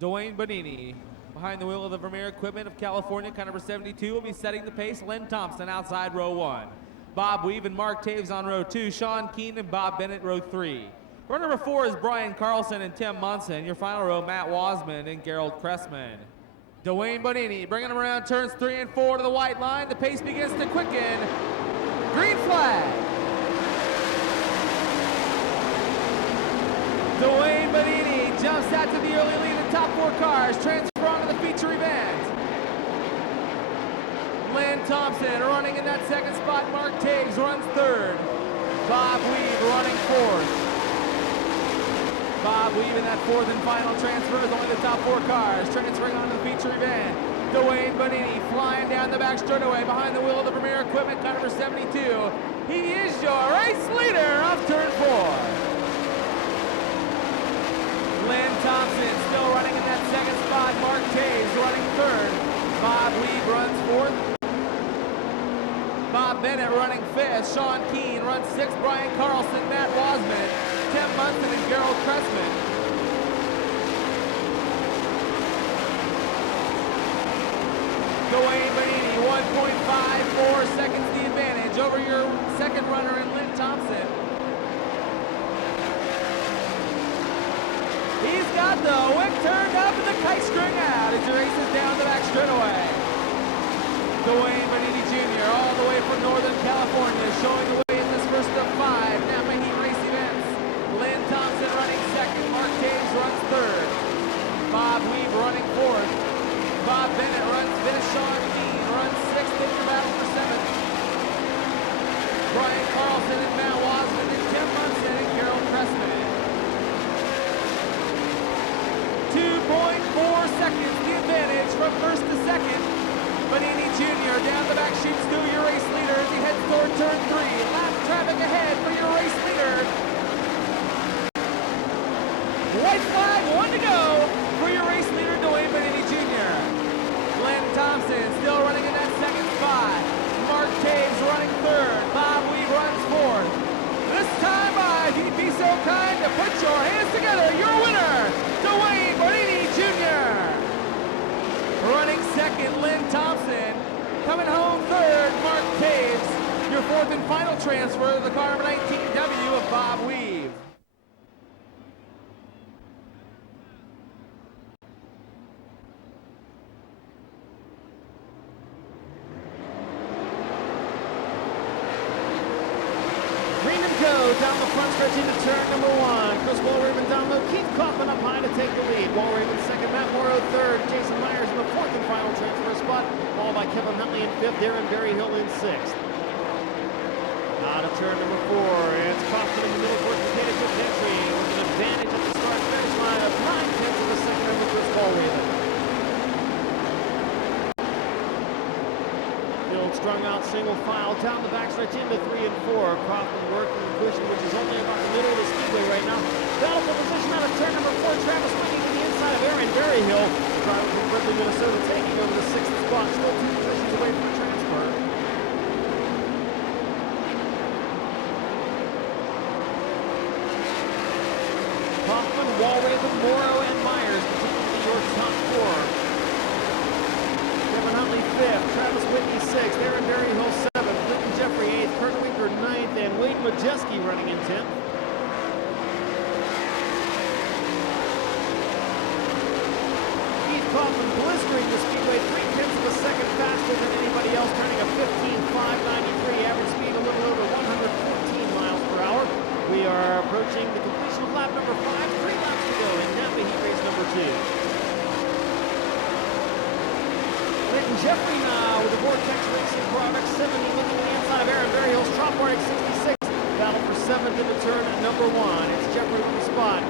Dwayne Bonini. Behind the wheel of the Vermeer Equipment of California, car number 72, will be setting the pace. Len Thompson outside row 1. Bob Weave and Mark Taves on row 2. Sean Keane and Bob Bennett row 3. Row number 4 is Brian Carlson and Tim Munson. Your final row, Matt Wasman and Gerald Cressman. Dwayne Bonini bringing them around turns 3 and 4 to the white line. The pace begins to quicken. Green flag. Dwayne Bonini jumps out to the early lead in the top 4 cars. Transfer onto the feature event. Len Thompson running in that second spot. Mark Taves runs 3rd. Bob Weave running 4th. Bob Weave in that 4th and final transfer is only the top 4 cars. Transferring onto the feature event. Dwayne Bonini flying down the back straightaway behind the wheel of the Vermeer Equipment, car number 72. He is your race leader of turn 4. Len Thompson still running in that second spot. Mark Taves running 3rd. Bob Weave runs 4th. Bob Bennett running 5th. Sean Keane runs 6th. Brian Carlson, Matt Wasman, Tim Munson, and Gerald Cressman. Dwayne Bonini, 1.54 seconds the advantage over your second runner in Len Thompson. He's got the wick turned up and the kite string out as he races down the back straightaway. Dwayne Bonini Jr. all the way from Northern California, showing the way in this first of 5 Napa Heat race events. Len Thompson running 2nd. Mark Taves runs 3rd. Bob Weave running 4th. Bob Bennett runs 5th. Sean Keane runs 6th in the battle for 7th. Brian Carlson and Matt Wasman and Tim Munson and Gerald Cressman. 2.4 seconds the advantage from 1st to 2nd. Bonini Jr. down the back shoots through your race leader as he heads toward turn 3. Lap traffic ahead for your race leader. White flag, 1 to go for your race leader, Dwayne Bonini Jr. Len Thompson still running in that second spot. Mark Taves running 3rd. Bob Weave runs 4th. This time by, if you'd be so kind to put your hands together, your winner, Dwayne Bonini Jr. Running 2nd, Len Thompson. Coming home 3rd, Mark Taves. Your 4th and final transfer of the car number 19W of Bob Weave. Down the front stretch into turn number 1. Chris Walraven down low. Keith Kaufman up high to take the lead. Walraven 2nd. Matt Morrow 3rd. Jason Myers in the 4th and final transfer spot. Followed by Kevin Huntley in 5th. Darren Berryhill in 6th. Out of turn number 4. It's Kaufman in the middle for Potato Chip entry with an advantage at the start finish line of 9/10 of a second over Chris Walraven. Strung out single file down the backstretch into 3 and 4. Kaufman working the cushion, which is only about the middle of the speedway right now. Battle for position out of turn number 4. Travis Whitney to the inside of Aaron Berryhill. Driver from Berkeley, Minnesota, taking over the 6th spot. Still 2 positions away from the transfer. Kaufman, Walraven, Morrow, and Myers continue to be your top 4. Kevin Huntley 5th, Travis Whitney 6th, Aaron Berryhill 7th, Clinton Jeffrey 8th, Kurt Winker 9th, and Wade Majeski running in 10th. Keith Kaufman blistering the speedway 3/10 of a second faster than anybody else, turning a 15.593 average speed, a little over 114 miles per hour. We are approaching the completion of lap number 5, 3 laps to go in Napa Heat Race number 2. Jeffrey now with the Vortex Racing Products 70 looking to the inside of Aaron Berryhill's Trop Arctic 66. Battle for 7th in the turn at number 1. It's Jeffrey with the spot.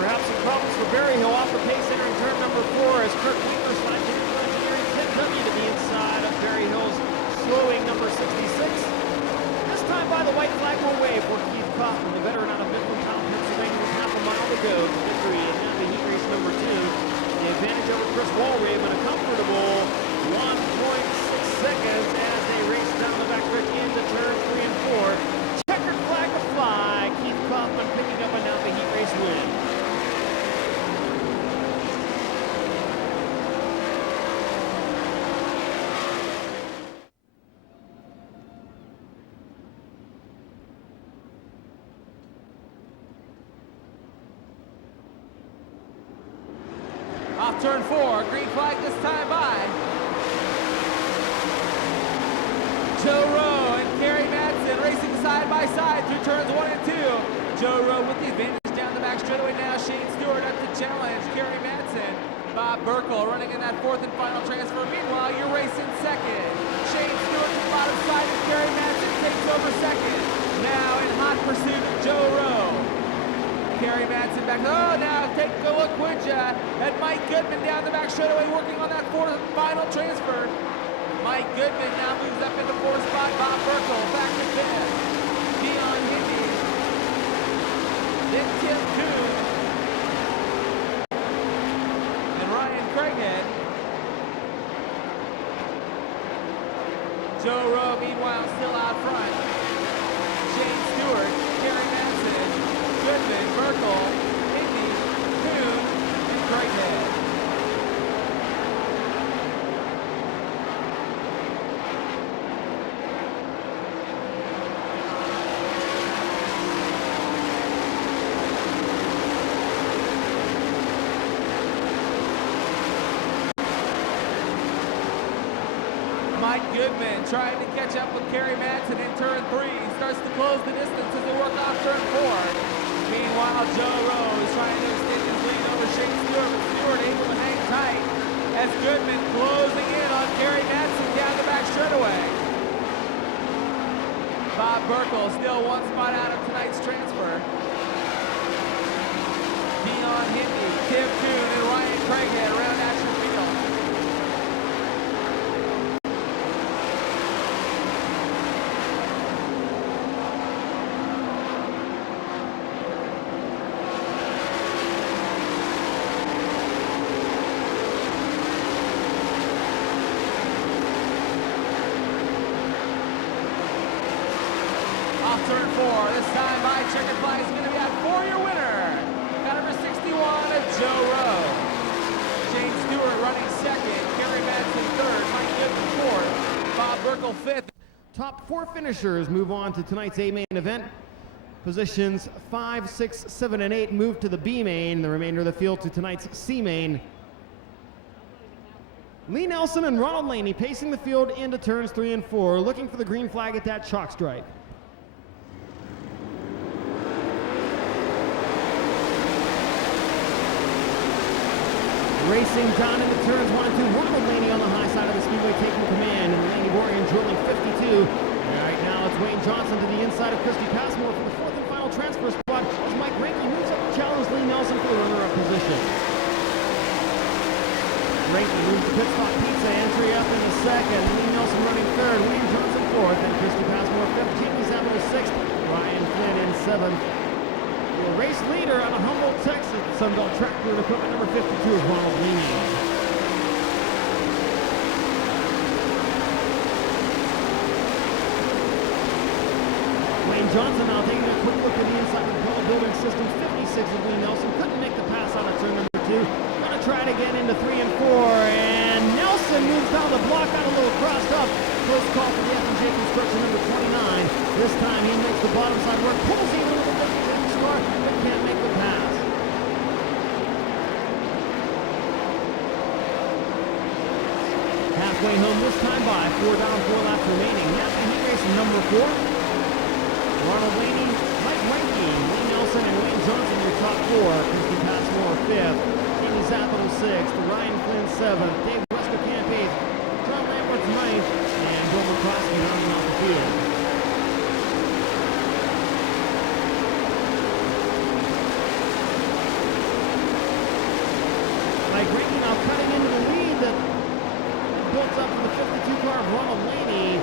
Perhaps some problems for Berryhill off the pace entering turn number 4 as Kurt Winkler slides into engineering 10W to the inside of Berryhill's slowing number 66. This time by the white flag will wave for Keith Kaufman, the veteran out of Mifflintown, Pennsylvania, with half a mile to go to victory in Napa Heat Race number 2. The advantage over Chris Walraven, a comfortable 1.6 seconds as they race down the backstretch into turn 3 and 4. Checkered flag to fly. Keith Kaufman picking up a Napa Heat Race win. Off turn 4, green flag this time by Joe Rowe and Kerry Madsen racing side by side through turns 1 and 2. Joe Rowe with the advantage down the back straightaway now. Shane Stewart up to challenge Kerry Madsen. Bob Burkle running in that 4th and final transfer. Meanwhile, you're racing second. Shane Stewart to the bottom side as Kerry Madsen takes over second. Now in hot pursuit of Joe Rowe. Kerry Madsen back. Oh, now take a look, would ya? At Mike Goodman down the back straightaway working on that 4th and final transfer. Mike Goodman now moves up into 4th spot. Bob Burkle back to 5th. Dion Hindi. Then Tim Kuhn. And Ryan Craighead. Joe Rowe, meanwhile, still out front. Shane Stewart, Kerry Madsen, Goodman, Burkle, Hindi, Kuhn, and Craighead. Mike Goodman trying to catch up with Kerry Madsen in turn 3. Starts to close the distance as they work off turn 4. Meanwhile, Joe Rowe is trying to extend his lead over Shane Stewart, but Stewart able to hang tight as Goodman closing in on Kerry Madsen down the back straightaway. Bob Burkle still 1 spot out of tonight's transfer. Dion Hindi, Tim Kuhn, and Ryan Craighead around Asher Field. Turn 4, this time by checkered flag is going to be out for your winner. Got number 61, Joe Rowe. Shane Stewart running second, Kerry Madsen third, Mike Goodman fourth, Bob Burkle fifth. Top 4 finishers move on to tonight's A main event. Positions 5, 6, 7, and 8 move to the B main. The remainder of the field to tonight's C main. Lee Nelson and Ronald Laney pacing the field into turns 3 and 4, looking for the green flag at that chalk stripe. Racing down into turns 1 and 2. Ronald Laney on the high side of the speedway taking command, and the Laney Warrior drilling 52. Right now it's Wayne Johnson to the inside of Christy Passmore for the 4th and final transfer spot as Mike Ranky moves up to challenge Lee Nelson for the runner-up position. Ranky moves to pit stop pizza, entry up in the 2nd. Lee Nelson running 3rd, Wayne Johnson 4th, and Christy Passmore 5th. Jamie Zapple 6th, Ryan Flynn in 7th. The race leader out of Humboldt, Texas, Sunbelt Tractor and Equipment number 52 is Ronald Laney. Wayne Johnson now taking a quick look at the inside of the Polo Building Systems. 56 is Lee Nelson. Couldn't make the pass out of turn number 2. Gonna try it again into 3 and 4. And Nelson moves down the block, got a little crossed up. Close call for the F&J Construction number 29. This time he makes the bottom side work, pulls even a little bit. But can't make the pass. Halfway home this time by 4 down, 4 laps remaining. National Heat Racing number 4. Ronald Laney, Mike Ranky, Lee Nelson, and Wayne Johnson your top 4. Christy Passmore 5th. Jamie Zapple 6th. Ryan Flynn 7th. Dave Westerkamp 8th. John Lambert 9th. And Bill McCloskey rounding off the field. Mike Ranky now cutting into the lead that built up from the 52 car of Ronald Laney.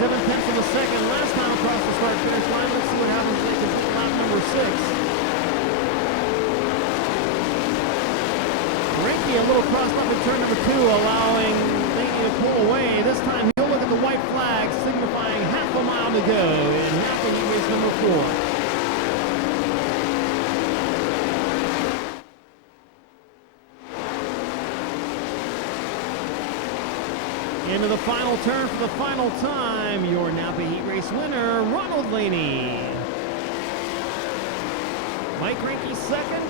7 tenths of a second last time across the start-finish line. Let's see what happens next in lap number 6. Ranky a little crossed up in turn number 2, allowing Laney to pull away. This time he'll look at the white flag signifying half a mile to go in National Heat Race number 4. Into the final turn for the final time, your Napa Heat Race winner, Ronald Laney. Mike Ranky 2nd,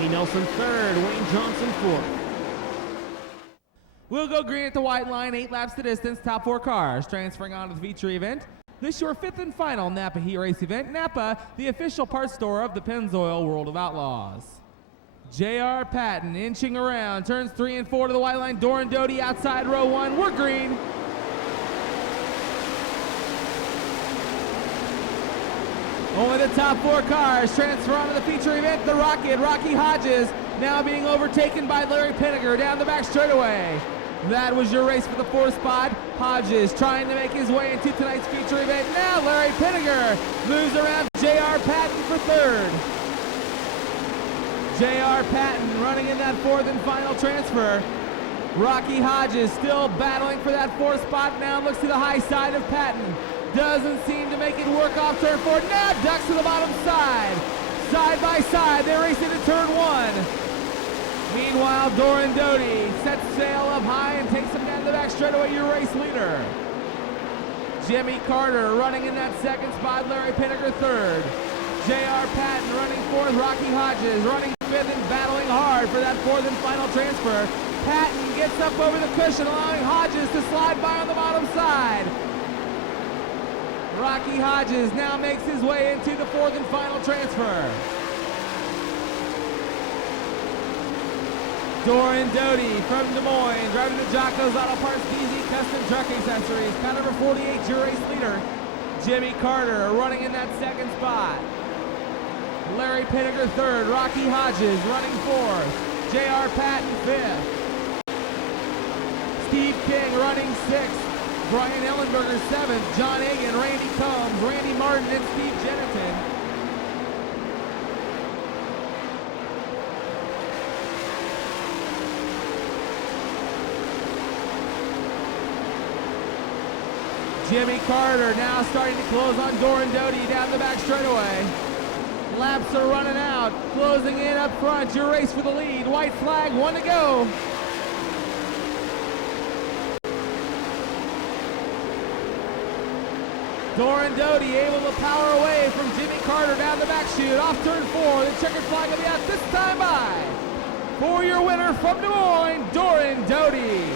Lee Nelson 3rd, Wayne Johnson 4th. We'll go green at the white line, 8 laps the distance, top 4 cars. Transferring on to the feature event. This your 5th and final Napa Heat Race event. Napa, the official parts store of the Pennzoil World of Outlaws. J.R. Patton inching around, turns 3 and 4 to the white line. Doran Doty outside row 1, we're green. Only the top 4 cars transfer onto the feature event. The Rocket, Rocky Hodges, now being overtaken by Larry Pinniger down the back straightaway. That was your race for the 4th spot. Hodges trying to make his way into tonight's feature event. Now Larry Pinniger moves around J.R. Patton for 3rd. J.R. Patton running in that 4th and final transfer. Rocky Hodges still battling for that 4th spot. Now looks to the high side of Patton. Doesn't seem to make it work off turn 4. Now ducks to the bottom side. Side by side, they race into turn 1. Meanwhile, Doran Doty sets sail up high and takes him down the back straightaway, your race leader. Jimmy Carter running in that 2nd spot, Larry Pinniger 3rd. J.R. Patton running 4th, Rocky Hodges running 5th and battling hard for that 4th and final transfer. Patton gets up over the cushion, allowing Hodges to slide by on the bottom side. Rocky Hodges now makes his way into the 4th and final transfer. Doran Doty from Des Moines, driving the Jocko's Auto Parts DZ Custom Truck Accessories. Car number 48, your race leader. Jimmy Carter running in that 2nd spot. Larry Pinniger 3rd, Rocky Hodges running 4th. J.R. Patton 5th. Steve King running 6th. Brian Ellenberger 7th. John Egan, Randy Combs, Randy Martin, and Steve Jennington. Jimmy Carter now starting to close on Doran Doty down the back straightaway. Laps are running out, closing in up front. Your race for the lead. White flag, 1 to go. Doran Doty able to power away from Jimmy Carter down the back chute. Off turn 4, the checkered flag will be out this time by. For your winner from Des Moines, Doran Doty.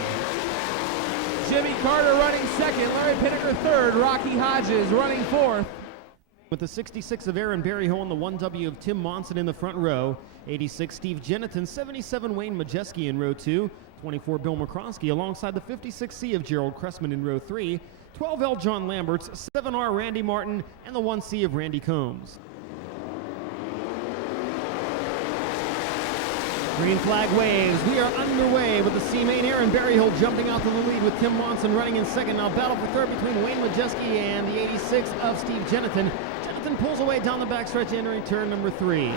Jimmy Carter running 2nd, Larry Pinniger 3rd, Rocky Hodges running 4th. With the 66 of Aaron Berryhill and the 1W of Tim Monson in the front row, 86 Steve Jennington, 77 Wayne Majeski in row 2, 24 Bill McCroskey alongside the 56C of Gerald Cressman in row 3, 12L John Lamberts, 7R Randy Martin, and the 1C of Randy Combs. Green flag waves. We are underway with the C-Main. Aaron Berryhill jumping out to the lead with Tim Monson running in 2nd. Now battle for 3rd between Wayne Majeski and the 86 of Steve Jennington. Jennington pulls away down the backstretch entering turn number 3.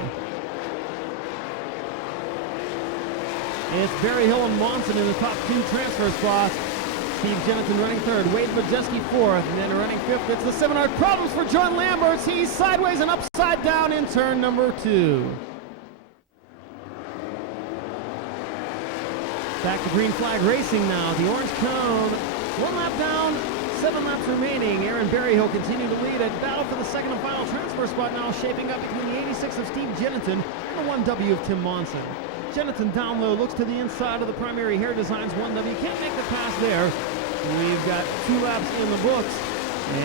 It's Berryhill and Monson in the top 2 transfer spots. Steve Jennington running 3rd, Wayne Majeski 4th, and then running 5th. It's the 7R problems for John Lamberts. He's sideways and upside down in turn number 2. Back to green flag racing now. The orange cone, 1 lap down, 7 laps remaining. Aaron Berryhill continue to lead at battle for the 2nd and final transfer spot now, shaping up between the 86 of Steve Jennington and the 1W of Tim Monson. Jennington down low, looks to the inside of the primary hair designs 1W. Can't make the pass there. We've got 2 laps in the books.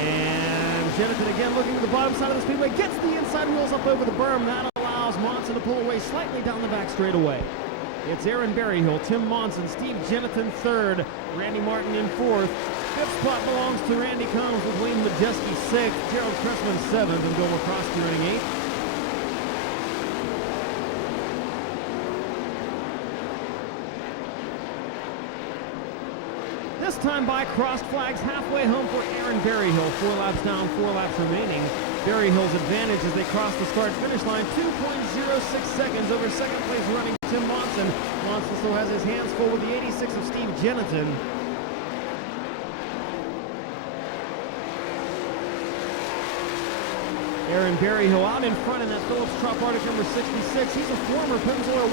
And Jennington again looking to the bottom side of the speedway, gets the inside wheels up over the berm. That allows Monson to pull away slightly down the back straightaway. It's Aaron Berryhill, Tim Monson, Steve Jennington 3rd, Randy Martin in 4th. 5th spot belongs to Randy Combs with Wayne Majeski 6th, Gerald Cressman 7th, and Bill McCroskey running 8th. This time by crossed flags halfway home for Aaron Berryhill. 4 laps down, 4 laps remaining. Berryhill's advantage as they cross the start-finish line, 2.06 seconds over 2nd place running Tim Monson. Monson still has his hands full with the 86 of Steve Jennington. Aaron Berryhill out in front in that Phillips Trop Arctic number 66. He's a former Pennzoil World